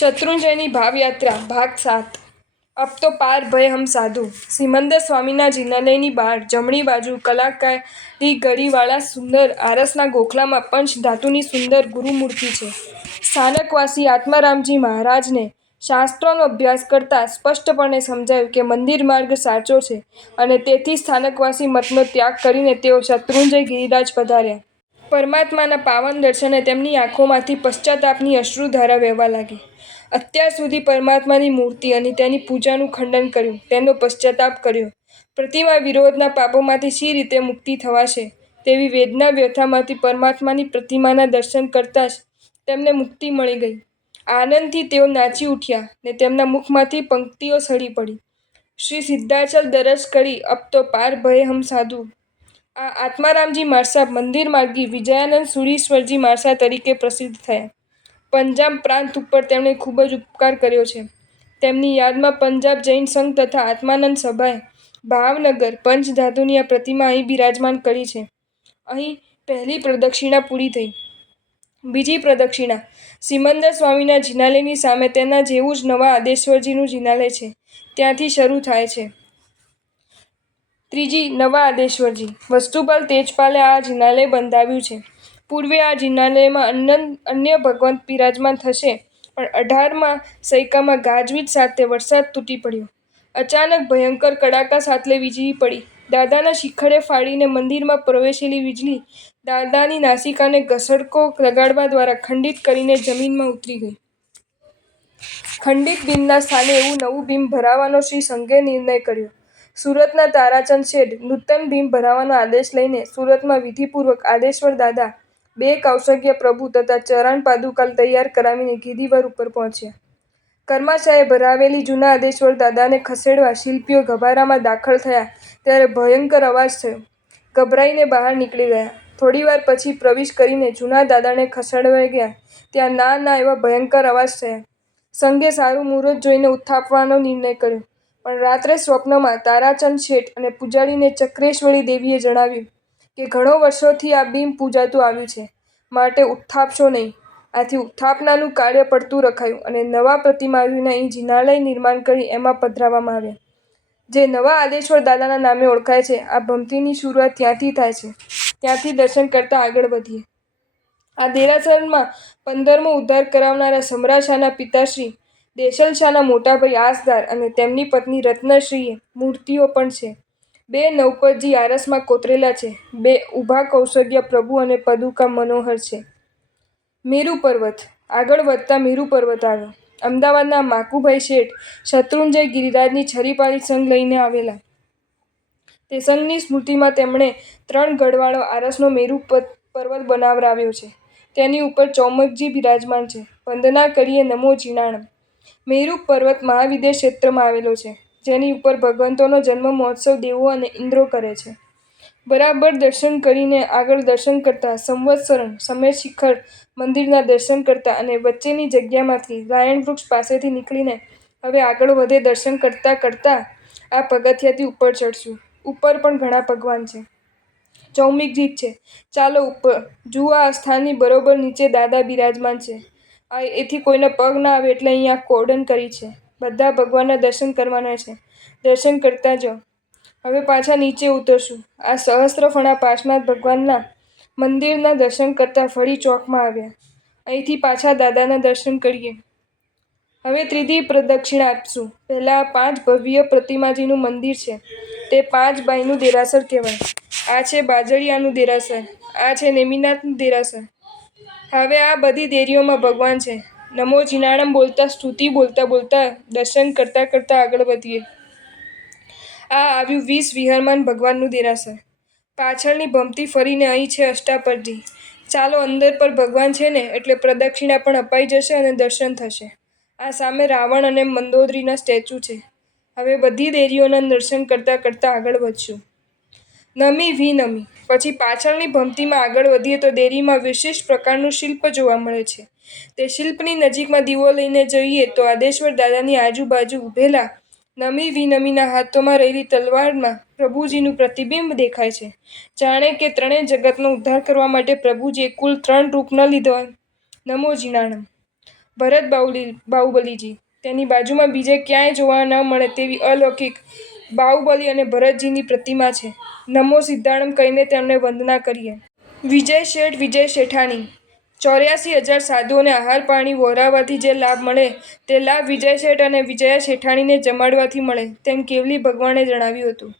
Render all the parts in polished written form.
શત્રુંજયની ભાવયાત્રા ભાગ 7 અબ તો પાર ભય હમ સાધુ। સિમંદર સ્વામીના જિનાલયની બહાર જમણી બાજુ કલાકારી ગળીવાળા સુંદર આરસના ગોખલામાં પંચ ધાતુની સુંદર ગુરુમૂર્તિ છે। સ્થાનકવાસી આત્મારામજી મહારાજને શાસ્ત્રોનો અભ્યાસ કરતાં સ્પષ્ટપણે સમજાયું કે મંદિર માર્ગ સાચો છે અને તેથી સ્થાનકવાસી મતનો ત્યાગ કરીને તેઓ શત્રુંજય ગિરિરાજ પધાર્યા। પરમાત્માના પાવન દર્શને તેમની આંખોમાંથી પશ્ચાતાપની અશ્રુધારા વહેવા લાગી। અત્યાર સુધી પરમાત્માની મૂર્તિ અને તેની પૂજાનું ખંડન કર્યું, તેનો પશ્ચાતાપ કર્યો। પ્રતિમા વિરોધના પાપોમાંથી શી રીતે મુક્તિ થવાશે તેવી વેદના વ્યથામાંથી પરમાત્માની પ્રતિમાના દર્શન કરતાં જ તેમને મુક્તિ મળી ગઈ। આનંદથી તેઓ નાચી ઉઠ્યા ને તેમના મુખમાંથી પંક્તિઓ સળી પડી। શ્રી સિદ્ધાચલ દરસ કરી અબ તો પાર ભય હમ સાધુ। આ આત્મારામજી મારસા મંદિર માર્ગી વિજયાનંદ સુરીશ્વરજી મારસા તરીકે પ્રસિદ્ધ થયા। પંજાબ પ્રાંત ઉપર તેમણે ખૂબ જ ઉપકાર કર્યો છે। તેમની યાદમાં પંજાબ જૈન સંઘ તથા આત્માનંદ સભાએ ભાવનગર પંચધાતુની આ પ્રતિમા અહીં બિરાજમાન કરી છે। અહીં પહેલી પ્રદક્ષિણા પૂરી થઈ। બીજી પ્રદક્ષિણા સિમંદર સ્વામીના જિનાલયની સામે તેના જેવું જ નવા આદેશ્વરજીનું જિનાલય છે ત્યાંથી શરૂ થાય છે। ત્રીજી નવા આદેશ્વરજી વસ્તુપાલ તેજપાલે આ જિનાલય બંધાવ્યું છે। પૂર્વે આ જિનાલયમાં અન્ય ભગવંત બિરાજમાન થશે પણ 18મા સૈકામાં ગાજવીજ સાથે વરસાદ તૂટી પડ્યો। અચાનક ભયંકર કડાકા સાથે વીજળી પડી। દાદાના શિખરે ફાડીને મંદિરમાં પ્રવેશેલી વીજળી દાદાની નાસિકાને ઘસડકો લગાડવા દ્વારા ખંડિત કરીને જમીનમાં ઉતરી ગઈ। ખંડિત બીમના સ્થાને એવું નવું બીમ ભરાવવાનો શ્રી સંઘે નિર્ણય કર્યો। સુરતના તારાચંદ શેઠ નૂતન બીમ ભરાવવાનો આદેશ લઈને સુરતમાં વિધિપૂર્વક આદેશ્વર દાદા, 2 કૌશગ્ય પ્રભુ તથા ચરણ પાદુકા તૈયાર કરાવીને ગિરિવર ઉપર પહોંચ્યા। કરમાશાએ ભરાવેલી જૂના આદેશ્વર દાદાને ખસેડવા શિલ્પીઓ ગભારામાં દાખલ થયા ત્યારે ભયંકર અવાજ થયો। ગભરાઈને બહાર નીકળી ગયા। થોડીવાર પછી પ્રવેશ કરીને જૂના દાદાને ખસેડવા ગયા ત્યાં ના એવા ભયંકર અવાજ થયા। સંઘે સારું મુહૂર્ત જોઈને ઉત્થાપવાનો નિર્ણય કર્યો પણ રાત્રે સ્વપ્નમાં તારાચંદ શેઠ અને પૂજારીને ચક્રેશ્વરી દેવીએ જણાવ્યું કે ઘણો વર્ષોથી આ બીમ પૂજાતું આવ્યું છે માટે ઉત્થાપશો નહીં। આથી ઉત્થાપનાનું કાર્ય પડતું રખાયું અને નવા પ્રતિમાઓને અહીં જિનાલય નિર્માણ કરી એમાં પધરાવવામાં આવ્યા, જે નવા આદેશ્વર દાદાના નામે ઓળખાય છે। આ ભક્તિની શરૂઆત ત્યાંથી થાય છે। ત્યાંથી દર્શન કરતા આગળ વધીએ। આ દેરાસરમાં 15મો ઉદ્ધાર કરાવનારા સમરાશાના પિતાશ્રી દેશલશાના મોટાભાઈ આસદાર અને તેમની પત્ની રત્નશ્રીએ મૂર્તિઓ પણ છે। 2 નવપતજી આરસમાં કોતરેલા છે। 2 ઊભા કૌશગ્ય પ્રભુ અને પાદુકા મનોહર છે। મેરુ પર્વત આગળ વધતા મેરુ પર્વત આવ્યો। અમદાવાદના માકુભાઈ શેઠ શત્રુંજય ગિરિરાજની છરીપાળી સંઘ લઈને આવેલા। તે સંઘની સ્મૃતિમાં તેમણે 3 ગઢવાળો આરસનો મેરુ પર્વત બનાવરાવ્યો છે। તેની ઉપર ચૌમકજી બિરાજમાન છે। વંદના કરીએ નમો જીણાણમ। મેરુ પર્વત મહાવિદ્ય ક્ષેત્રમાં આવેલો છે જેની ઉપર ભગવંતોનો જન્મ મહોત્સવ દેવો અને ઇન્દ્રો કરે છે। બરાબર દર્શન કરીને આગળ દર્શન કરતા સંવત્સરણ સમેત શિખર મંદિરના દર્શન કરતા અને વચ્ચેની જગ્યામાંથી રાયણ વૃક્ષ પાસેથી નીકળીને હવે આગળ વધે દર્શન કરતા કરતા આ પગથિયાથી ઉપર ચડશું। ઉપર પણ ઘણા ભગવાન છે। ચૌમિકજી છે। ચાલો ઉપર જુઓ। આ સ્થાનની બરોબર નીચે દાદા બિરાજમાન છે। એથી કોઈને પગ ના આવે એટલે અહીં આ કોર્ડન કરી છે। બધા ભગવાનના દર્શન કરવાના છે। દર્શન કરતા જાઓ। હવે પાછા નીચે ઉતરશું। આ સહસ્ત્રફણા પાર્શ્વનાથ ભગવાનના મંદિરના દર્શન કરતા ફરી ચોકમાં આવ્યા। અહીંથી પાછા દાદાના દર્શન કરીએ। હવે ત્રીજી પ્રદક્ષિણા આપશું। પહેલા 5 ભવ્ય પ્રતિમાજીનું મંદિર છે તે 5 બાઈનું દેરાસર કહેવાય। આ છે બાજળિયાનું દેરાસર, આ છે નેમિનાથનું દેરાસર। હવે આ બધી દેરીઓમાં ભગવાન છે। નમો જીણાણમ બોલતા સ્તુતિ બોલતા દર્શન કરતા કરતા આગળ વધીએ। આ આવ્યું 20 વિહરમાન ભગવાનનું દેરાસર। પાછળની ભમતી ફરીને અહીં છે અષ્ટાપરજી। ચાલો અંદર પર ભગવાન છે ને એટલે પ્રદક્ષિણા પણ અપાઈ જશે અને દર્શન થશે। આ સામે રાવણ અને મંદોદરીના સ્ટેચ્યુ છે। હવે બધી દેરીઓના દર્શન કરતા કરતા આગળ વધશું। નમી વિનમી પછી પાછળની ભમતીમાં આગળ વધીએ તો દેરીમાં વિશિષ્ટ પ્રકારનું શિલ્પ જોવા મળે છે। તે શિલ્પની નજીકમાં દીવો લઈને જોઈએ તો આદેશ્વર દાદાની આજુબાજુ ઊભેલા નમી વિનમીના હાથોમાં રહેલી તલવારમાં પ્રભુજીનું પ્રતિબિંબ દેખાય છે। જાણે કે ત્રણેય જગતનો ઉદ્ધાર કરવા માટે પ્રભુજીએ કુલ 3 રૂપ ન લીધા હોય। નમો જીણાણમ। ભરત બાહુબલીજી. તેની બાજુમાં બીજે ક્યાંય જોવા ન મળે તેવી અલૌકિક બાહુબલી અને ભરતજીની પ્રતિમા છે. નમો સિદ્ધાણમ કહીને તેમને વંદના કરીએ. વિજય શેઠ વિજય શેઠાણી. 84,000 સાધુઓને આહાર પાણી વહોરાવવાથી જે લાભ મળે તે લાભ વિજય શેઠ અને વિજયા શેઠાણીને જમાડવાથી મળે તેમ કેવલી ભગવાને જણાવ્યું હતું.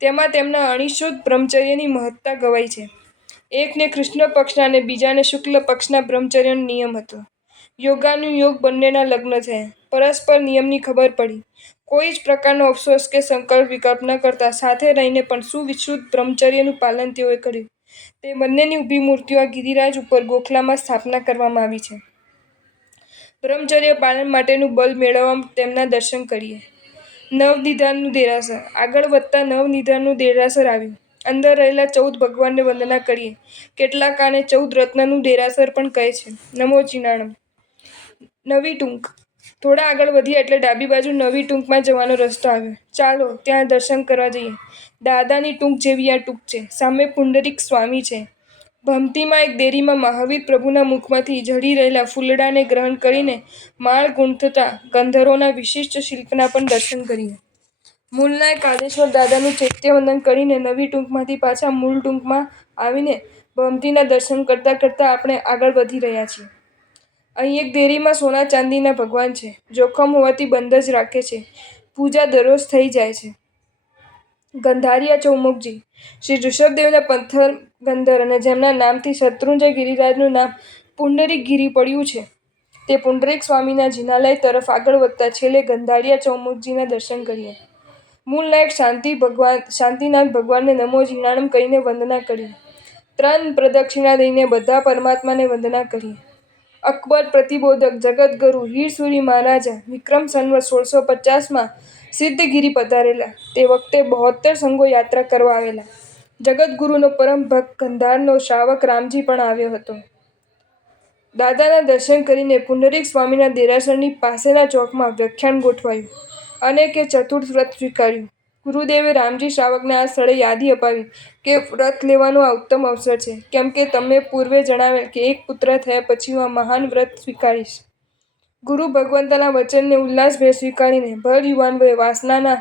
તેમાં તેમના અણિશુદ્ધ બ્રહ્મચર્યની મહત્તા ગવાઈ છે. એકને કૃષ્ણ પક્ષના અને બીજાને શુક્લ પક્ષના બ્રહ્મચર્યનો નિયમ હતો. યોગાનુયોગ બંનેના લગ્ન થયા. પરસ્પર નિયમની ખબર પડી. કોઈ જ પ્રકારનો અફસોસ કે સંકલ્પ વિકલ્પ ન કરતા સાથે રહીને પણ સુવિશુદ્ધ બ્રહ્મચર્યનું પાલન તેઓએ કર્યું. તે બંનેની ઊભી મૂર્તિઓ આ ગિરિરાજ ઉપર ગોખલામાં સ્થાપના કરવામાં આવી છે. બ્રહ્મચર્ય પાલન માટેનું બળ મેળવવા તેમના દર્શન કરીએ. નવનિધાનનું દેરાસર. આગળ વધતા નવનિધાનનું દેરાસર આવ્યું. અંદર રહેલા 14 ભગવાનને વંદના કરીએ. કેટલાક આને 14 રત્નનું દેરાસર પણ કહે છે. નમો ચિનાણમ. નવી ટૂંક. થોડા આગળ વધ્યા એટલે ડાબી બાજુ નવી ટૂંકમાં જવાનો રસ્તો આવ્યો. ચાલો ત્યાં દર્શન કરવા જઈએ. દાદાની ટૂંક જેવી આ ટૂંક છે. સામે પુંડરીક સ્વામી છે. ભમતીમાં એક દેરીમાં મહાવીર પ્રભુના મુખમાંથી ઝડી રહેલા ફૂલડાને ગ્રહણ કરીને માળ ગૂંથતા ગંધર્વોના વિશિષ્ટ શિલ્પના પણ દર્શન કરીએ. મૂળનાયક આદેશ્વર દાદાનું ચૈત્યવંદન કરીને નવી ટૂંકમાંથી પાછા મૂળ ટૂંકમાં આવીને ભમતીના દર્શન કરતાં કરતાં આપણે આગળ વધી રહ્યા છીએ. અહીં એક દેરીમાં સોના ચાંદીના ભગવાન છે. જોખમ હોવાથી બંધ જ રાખે છે. પૂજા દરરોજ થઈ જાય છે. ગંધારિયા ચૌમુખજી. શ્રી ઋષભદેવના પંથર ગંધર અને જેમના નામથી શત્રુંજય ગિરિરાજનું નામ પુંડરીક ગિરી પડ્યું છે તે પુંડરીક સ્વામીના જિનાલય તરફ આગળ વધતા છેલ્લે ગંધારિયા ચૌમુખજીના દર્શન કરીએ. મૂળનાયક શાંતિનાથ ભગવાનને નમો જીણાણમ કહીને વંદના કરીએ. 3 પ્રદક્ષિણા દઈને બધા પરમાત્માને વંદના કરીએ. અકબર પ્રતિબોધક જગતગુરુ હીરસુરી મહારાજા વિક્રમ સંવત 1650માં સિદ્ધગિરી પધારેલા. તે વખતે 72 સંઘો યાત્રા કરવા આવેલા. જગતગુરુનો પરમ ભક્ત ગંધારનો શ્રાવક રામજી પણ આવ્યો હતો. દાદાના દર્શન કરીને પુંડરીક સ્વામીના દેરાસરની પાસેના ચોકમાં વ્યાખ્યાન ગોઠવાયું. અનેકે ચતુર્થ વ્રત સ્વીકાર્યું. ગુરુદેવે રામજી શ્રાવકને આ સ્થળે યાદી અપાવી કે વ્રત લેવાનો આ ઉત્તમ અવસર છે, કેમ કે તમે પૂર્વે જણાવેલ કે એક પુત્ર થયા પછી હું આ મહાન વ્રત સ્વીકારીશ. ગુરુ ભગવંતના વચનને ઉલ્લાસભેર સ્વીકારીને ભર યુવાનોએ વાસનાના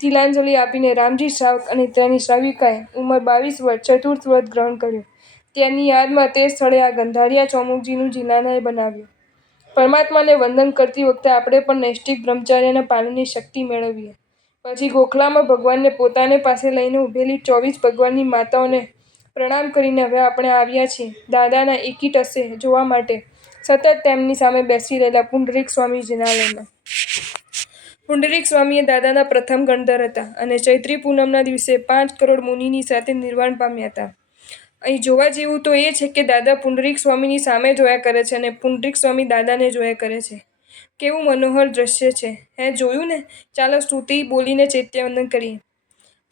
તિલાંજલિ આપીને રામજી શ્રાવક અને તેની શ્રાવિકાએ ઉંમર 22 વર્ષ ચતુર્થ વ્રત ગ્રહણ કર્યું. તેની યાદમાં તે સ્થળે આ ગંધારિયા ચૌમુખજીનું જિનાલય બનાવ્યું. પરમાત્માને વંદન કરતી વખતે આપણે પણ નૈષ્ઠિક બ્રહ્મચર્યના પાલનની શક્તિ મેળવીએ. પછી ગોખલામાં ભગવાનને પોતાને પાસે લઈને ઊભેલી 24 ભગવાનની માતાઓને પ્રણામ કરીને હવે આપણે આવ્યા છીએ દાદાના એકી ટસે જોવા માટે સતત તેમની સામે બેસી રહેલા પુંડરીક સ્વામી જિનાલયમાં. પુંડરીક સ્વામી એ દાદાના પ્રથમ ગણધર હતા અને ચૈત્રી પૂનમના દિવસે 5 કરોડ મુનિની સાથે નિર્વાણ પામ્યા હતા. અહીં જોવા જેવું તો એ છે કે દાદા પુંડરીક સ્વામીની સામે જોયા કરે છે અને પુંડરીક સ્વામી દાદાને જોયા કરે છે. કેવું મનોહર દ્રશ્ય છે. જોયું ને? ચાલો સ્તુતિ બોલીને ચૈત્યવંદન કરીએ.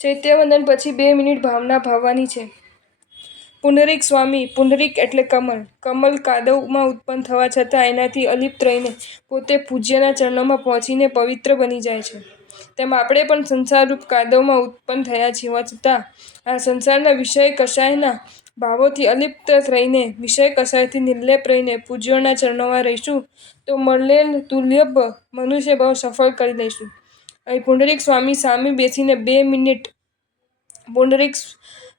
ચૈત્યવંદન પછી 2 મિનિટ ભાવના ભાવવાની છે. પુંડરીક સ્વામી. પુંડરીક એટલે કમળ. કમળ કાદવમાં ઉત્પન્ન થવા છતાં એનાથી અલિપ્ત રહીને પોતે પૂજ્યના ચરણોમાં પહોંચીને પવિત્ર બની જાય છે. તેમ આપણે પણ સંસારરૂપ કાદવમાં ઉત્પન્ન થયા હોવા છતાં આ સંસારના વિષય કષાયના ભાવોથી અલિપ્ત રહીને વિષય કષાયથી નિર્લેપ રહીને પૂજ્યોના ચરણોમાં રહીશું તો મળેલ દુર્લભ મનુષ્ય ભાવ સફળ કરી લઈશું. અહીં પુંડરીક સ્વામી સામે બેસીને 2 મિનિટ પુંડરીક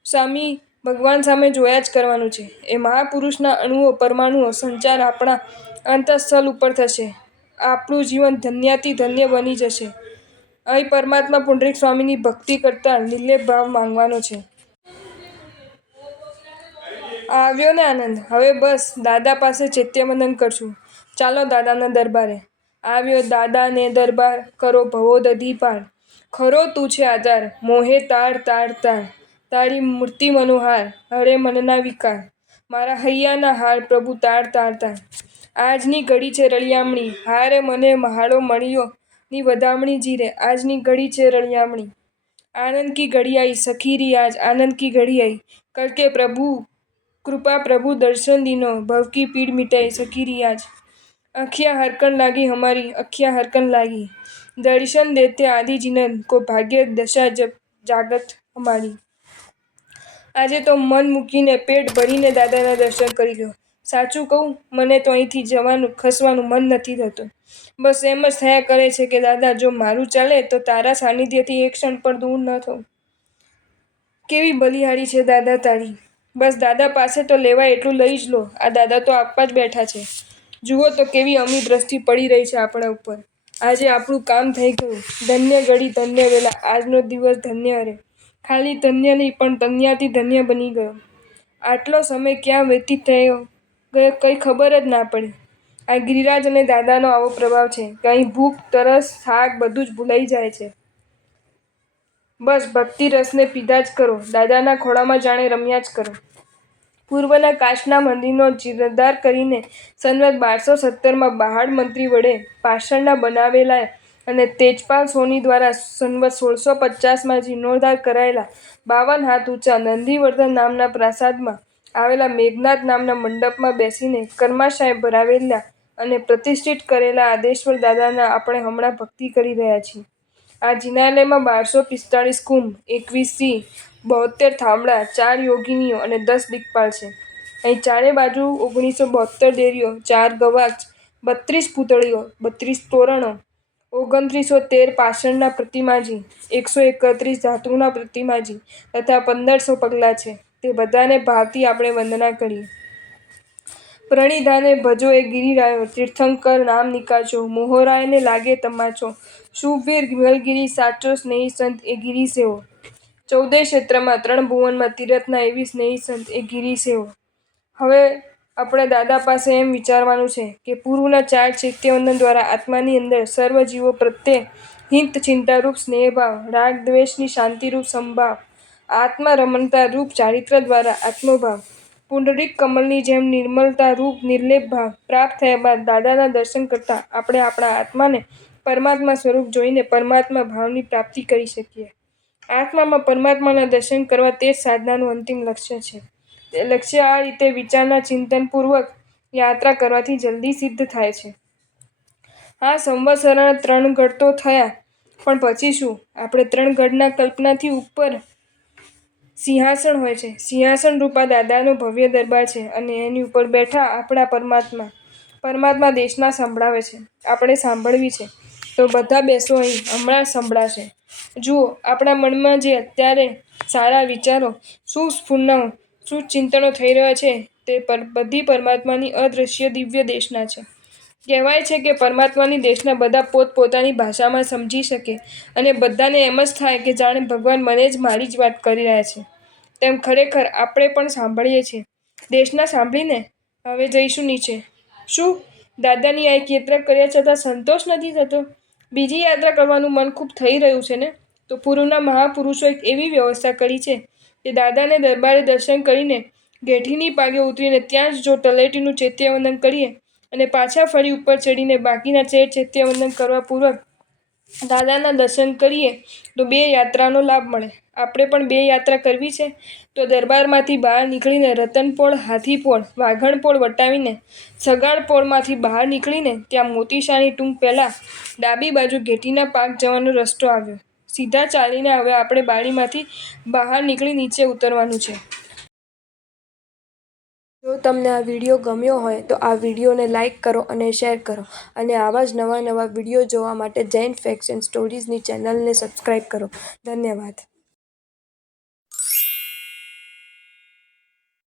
સ્વામી ભગવાન સામે જોયા જ કરવાનું છે. એ મહાપુરુષના અણુઓ પરમાણુઓ સંચાર આપણા અંતઃસ્થળ ઉપર થશે. આપણું જીવન ધન્યાતિ ધન્ય બની જશે. અહીં પરમાત્મા પુંડરીક સ્વામીની ભક્તિ કરતા નિર્લેપ ભાવ માંગવાનો છે. આવ્યો ને આનંદ? હવે બસ દાદા પાસે ચૈત્યવંદન કરશું. ચાલો દાદાના દરબારે. આવ્યો દાદાને દરબાર, કરો ભવો દધી પાર. ખરો તું છે આધાર, મોહે તાર તાર તાર. તારી મૂર્તિ મનોહાર, હરે મનના વિકાર. મારા હૈયાના હાર પ્રભુ તાર તાર તાર. આજની ઘડી છે રળિયામણી, હારે મને મહાળો મળ્યો ની વધામણી જીરે. આજની ઘડી છે રળિયામણી, આનંદ કી ઘડી आई सखी री आज आनंद की घड़ी आई. करके प्रभु कृपा प्रभु दर्शन दीनो, भव की पीड़ मिटाई सखी री आज. अखियाँ हरकन लागी हमारी, अखियाँ हरकन लागी. दर्शन देते आदि जिनन को भाग्य दशा जब जागत हमारी. આજે તો મન મૂકીને પેટ ભરીને દાદાના દર્શન કરી લો. સાચું કહું, મને તો અહીંથી ખસવાનું મન નથી થતું. બસ એમ જ થયા કરે છે કે દાદા, જો મારું ચાલે તો તારા સાનિધ્યથી એક ક્ષણ પણ દૂર ન થવું. કેવી બલિહારી છે દાદા તારી! બસ દાદા પાસે તો લેવાય એટલું લઈ જ લો. આ દાદા તો આપવા જ બેઠા છે. જુઓ તો કેવી અમી દ્રષ્ટિ પડી રહી છે આપણા ઉપર. આજે આપણું કામ થઈ ગયું. ધન્ય ઘડી ધન્ય વેલા, આજનો દિવસ ધન્ય રે. ખાલી ધન્ય નહીં પણ ધન્યાથી ધન્ય બની ગયો. આટલો સમય ક્યાં વ્યતીત થયો કંઈ ખબર જ ના પડી. આ ગિરિરાજ અને દાદાનો આવો પ્રભાવ છે કે અહીં ભૂખ, તરસ, થાક બધું જ ભૂલાઈ જાય છે. બસ ભક્તિ રસને પીધા જ કરો. દાદાના ખોળામાં જાણે રમ્યા જ કરો. પૂર્વના કાચના મંદિરનો જીર્ણોદ્ધાર કરીને સનવત 1217માં બહાડ મંત્રી વડે પાષાણના બનાવેલા અને તેજપાલ સોની દ્વારા સનવત 1650માં જીર્ણોદ્ધાર કરાયેલા 52 હાથ ઊંચા નંદિવર્ધન નામના પ્રાસાદમાં આવેલા મેઘનાદ નામના મંડપમાં બેસીને કર્માશય ભરાવેલા અને પ્રતિષ્ઠિત કરેલા આદેશ્વર દાદાના આપણે હમણાં ભક્તિ કરી રહ્યા છીએ. આ જિનાલયમાં 1245 કુંભ, 21 સિંહ, 72 થાંભલા, 4 યોગિનીઓ અને 10 દિક્પાલ છે. અહીં ચારે બાજુ 1972 દેરીઓ, 4 ગવાક્ષ, 32 પૂતળીઓ, 32 તોરણો, 2913 પાષાણના પ્રતિમાજી, 131 ધાતુના પ્રતિમાજી તથા 1500 પગલાં છે. તે બધાને ભાવથી આપણે વંદના કરીએ. પ્રણિધાને ભજો એ ગિરિરાયો, તીર્થંકર નામ નિકાચો, મોહરાયને લાગે તમાચો, શુભવીર વિમલગિરી સાચો સ્નેહી સંત એ ગિરિ સેવો. 14 ક્ષેત્રમાં 3 ભુવનમાં તીરથના એવી સ્નેહી સંત એ ગિરિ સેવો. હવે આપણે દાદા પાસે એમ વિચારવાનું છે કે પૂર્વના 4 ચૈત્યવંદન દ્વારા આત્માની અંદર સર્વ જીવો પ્રત્યે હિત ચિંતારૂપ સ્નેહભાવ, રાગ દ્વેષની શાંતિરૂપ સમભાવ, આત્મા રમણતા રૂપ ચારિત્ર દ્વારા આત્મભાવ, પુંડરીક કમલની જેમ નિર્મલતા રૂપ નિર્લેપ ભાવ પ્રાપ્ત થયા બાદ દાદાના દર્શન કરતા આપણે આપણા આત્માને પરમાત્મા સ્વરૂપ જોઈને પરમાત્મા ભાવની પ્રાપ્તિ કરી શકીએ. આત્મામાં પરમાત્માના દર્શન કરવા તે જ સાધનાનું અંતિમ લક્ષ્ય છે. તે લક્ષ્ય આ રીતે વિચારના ચિંતનપૂર્વક યાત્રા કરવાથી જલ્દી સિદ્ધ થાય છે. હા, સંવત્સરના 3 ગઢ તો થયા, પણ પછી શું? આપણે 3 ગઢના કલ્પનાથી ઉપર સિંહાસન હોય છે. સિંહાસન રૂપા દાદાનો ભવ્ય દરબાર છે અને એની ઉપર બેઠા આપણા પરમાત્મા. પરમાત્મા દેશના સંભળાવે છે. આપણે સાંભળવી છે. તો બધા બેસો અહીં, હમણાં જ સંભળાશે. જુઓ, આપણા મનમાં જે અત્યારે સારા વિચારો, સુસ્ફૂર્ણાઓ, ચિંતનો થઈ રહ્યા છે તે બધી પરમાત્માની અદૃશ્ય દિવ્ય દેશના છે. કહેવાય છે કે પરમાત્માની દેશના બધા પોતપોતાની ભાષામાં સમજી શકે અને બધાને એમ જ થાય કે જાણે ભગવાન મને જ મારી જ વાત કરી રહ્યા છે. તેમ ખરેખર આપણે પણ સાંભળીએ છીએ. દેશના સાંભળીને હવે જઈશું નીચે. શું દાદાની આ એક યાત્રા કર્યા છતાં સંતોષ નથી થતો? બીજી યાત્રા કરવાનું મન ખૂબ થઈ રહ્યું છે ને? તો પૂર્વના મહાપુરુષોએ એક એવી વ્યવસ્થા કરી છે કે દાદાને દરબારે દર્શન કરીને ઘેટીની પાગે ઉતરીને ત્યાં જ જો તલેટીનું ચૈત્યવંદન કરીએ અને પાછા ફરી ઉપર ચડીને બાકીના 13 ચૈત્યવંદન કરવા પૂર્વક દાદાના દર્શન કરીએ તો 2 યાત્રાનો લાભ મળે. આપણે પણ 2 યાત્રા કરવી છે તો દરબારમાંથી બહાર નીકળીને રતનપોળ, હાથીપોળ, વાઘણપોળ વટાવીને સગાડપોળમાંથી બહાર નીકળીને ત્યાં મોતીસાની ટૂંક પહેલાં ડાબી બાજુ ઘેટીના પાક જવાનો રસ્તો આવ્યો. સીધા ચાલીને હવે આપણે બારીમાંથી બહાર નીકળી નીચે ઉતરવાનું છે. જો તમને આ વિડીયો ગમ્યો હોય તો આ વિડીયોને લાઇક કરો અને શેર કરો અને આવા જ નવા વિડીયો જોવા માટે જૈન ફેક્ટ્સ એન્ડ સ્ટોરીઝની ચેનલને સબસ્ક્રાઈબ કરો. ધન્યવાદ.